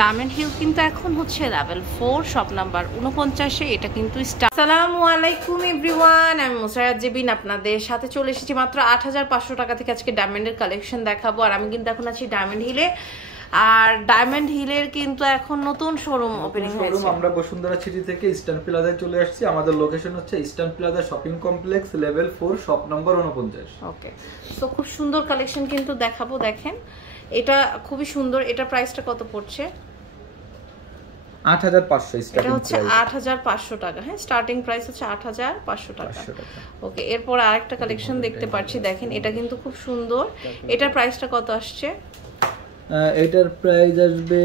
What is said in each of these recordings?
Diamond hill কিন্তু এখন হচ্ছে লেভেল 4 শপ নাম্বার 49 এটা কিন্তু আসসালামু আলাইকুম এভরিওয়ান, আমি মুসারাত জেবিন আপনাদের সাথে চলে এসেছি মাত্র 8500 টাকা থেকে আজকে ডায়মন্ডের কালেকশন দেখাবো। আর আমি কিন্তু এখন আছি ডায়মন্ড হিলে, আর ডায়মন্ড হিলের কিন্তু এখন নতুন শোরুম ওপেনিং হয়েছে। আমরা বসুন্ধরা সিটি থেকে ইস্টার্ন প্লাজায় চলে আসছি। আমাদের লোকেশন হচ্ছে eastern plaza shopping complex level 4 shop number 49। ওকে, সো খুব সুন্দর কালেকশন কিন্তু দেখাবো। দেখেন এটা খুবই সুন্দর। এটা প্রাইসটা কত পড়ছে? 8500 স্টার্টিং এটা হচ্ছে 8500 টাকা। হ্যাঁ, স্টার্টিং প্রাইস হচ্ছে 8500 টাকা। ওকে, এরপর আরেকটা কালেকশন দেখতে পাচ্ছি। দেখেন এটা কিন্তু খুব সুন্দর। এটার প্রাইসটা কত আসছে? এটার প্রাইস আসবে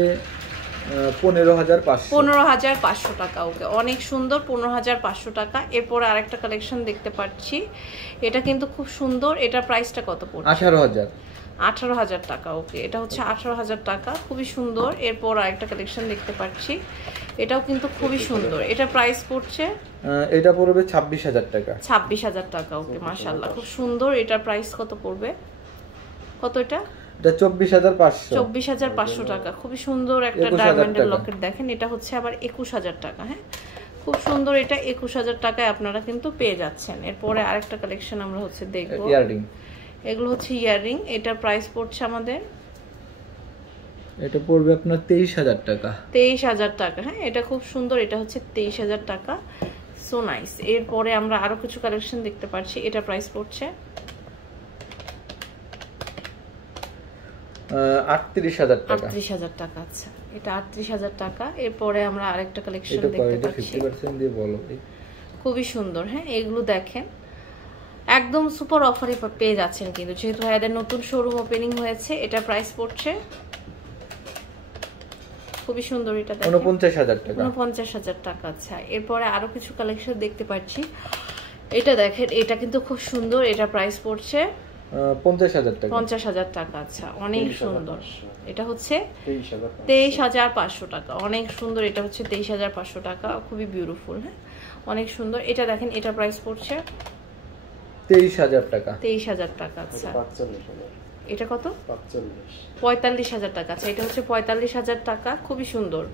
15500 টাকা। ওকে, অনেক সুন্দর, 15500 টাকা। এরপর আরেকটা কালেকশন দেখতে পাচ্ছি। এটা কিন্তু খুব সুন্দর। এটার প্রাইসটা কত পড়ছে? 18000 টাকা। ওকে, এটা হচ্ছে 18000 টাকা, খুবই সুন্দর। এরপর আরেকটা কালেকশন দেখতে পাচ্ছি, এটাও কিন্তু খুবই সুন্দর। এটা প্রাইস পড়ছে, এটা পড়বে 26000 টাকা। 26000 টাকা। ওকে, মাশাআল্লাহ, খুব সুন্দর। এটার প্রাইস কত পড়বে? কত এটা? এটা 24500। 24500 টাকা। খুবই সুন্দর একটা ডায়মন্ডের লকেট। দেখেন এটা হচ্ছে আবার 21000 টাকা। হ্যাঁ, খুব সুন্দর। এটা 21000 টাকায় আপনারা কিন্তু পেয়ে যাচ্ছেন। এরপরে আরেকটা কালেকশন আমরা হচ্ছে দেখবো, ইয়াররিং। এগুলো হচ্ছে ইয়াররিং। এটার প্রাইস পড়ছে আমাদের, এটা পড়বে আপনার 23000 টাকা। 23000 টাকা। হ্যাঁ, এটা খুব সুন্দর। এটা হচ্ছে 23000 টাকা। So nice. এরপরে আমরা আরো কিছু কালেকশন দেখতে পাচ্ছি। এটা প্রাইস পড়ছে 38000 টাকা। 38000 টাকা। আচ্ছা, এটা 38000 টাকা। এরপরে আমরা আরেকটা কালেকশন দেখতে পাচ্ছি, 50% দিয়ে বলো। খুবই সুন্দর। হ্যাঁ, এগুলো দেখেন একদম সুপার অফারে পেয়ে যাচ্ছেন কিন্তু, যেহেতু এদের নতুন শোরুম ওপেনিং হয়েছে। এটা প্রাইস পড়ছে খুবই সুন্দর। এটা 49000 টাকা। 49000 টাকা। আচ্ছা, এরপরে আরো কিছু কালেকশন দেখতে পাচ্ছি। এটা দেখেন, এটা কিন্তু খুব সুন্দর। এটা প্রাইস পড়ছে 50000 টাকা। 50000 টাকা। আচ্ছা, অনেক সুন্দর। এটা হচ্ছে 23500 টাকা। অনেক সুন্দর। এটা হচ্ছে 23500 টাকা, খুবই বিউটিফুল। হ্যাঁ, অনেক সুন্দর। এটা দেখেন, এটা প্রাইস পড়ছে 23000 টাকা। 23000 টাকা। আচ্ছা, এটা কত? 45000 টাকা। আচ্ছা, এটা হচ্ছে 45000 টাকা, খুবই সুন্দর।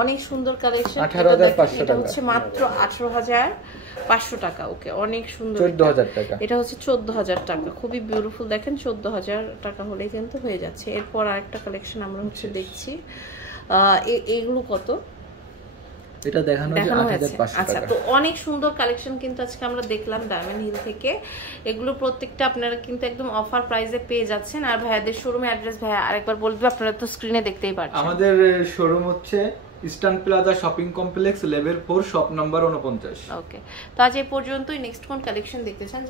অনেক সুন্দর কালেকশন। 18500 এটা টাকা। হচ্ছে মাত্র 18500 টাকা। ওকে, অনেক সুন্দর। 14000 টাকা। এটা হচ্ছে 14000 টাকা, খুবই বিউটিফুল। দেখেন 14000 টাকা হলেই কিন্তু হয়ে যাচ্ছে। এরপর আরেকটা কালেকশন আমরা হচ্ছে দেখছি। এইগুলো কত? এটা দেখানো হচ্ছে 8500 টাকা। আচ্ছা, তো অনেক সুন্দর কালেকশন কিন্তু আজকে আমরা দেখলাম ডায়মন্ড হিল থেকে। এগুলো প্রত্যেকটা আপনারা কিন্তু একদম অফার প্রাইসে পেয়ে যাচ্ছেন। আর ভাইয়াদের শোরুমে অ্যাড্রেস ভাইয়া আরেকবার বলবে, আপনারা তো স্ক্রিনে দেখতেই পাচ্ছেন। আমাদের শোরুম হচ্ছে eastern plaza shopping complex level 4 shop number 49। ওকে, তো আজ এই পর্যন্তই। নেক্সট কোন কালেকশন দেখতে চান?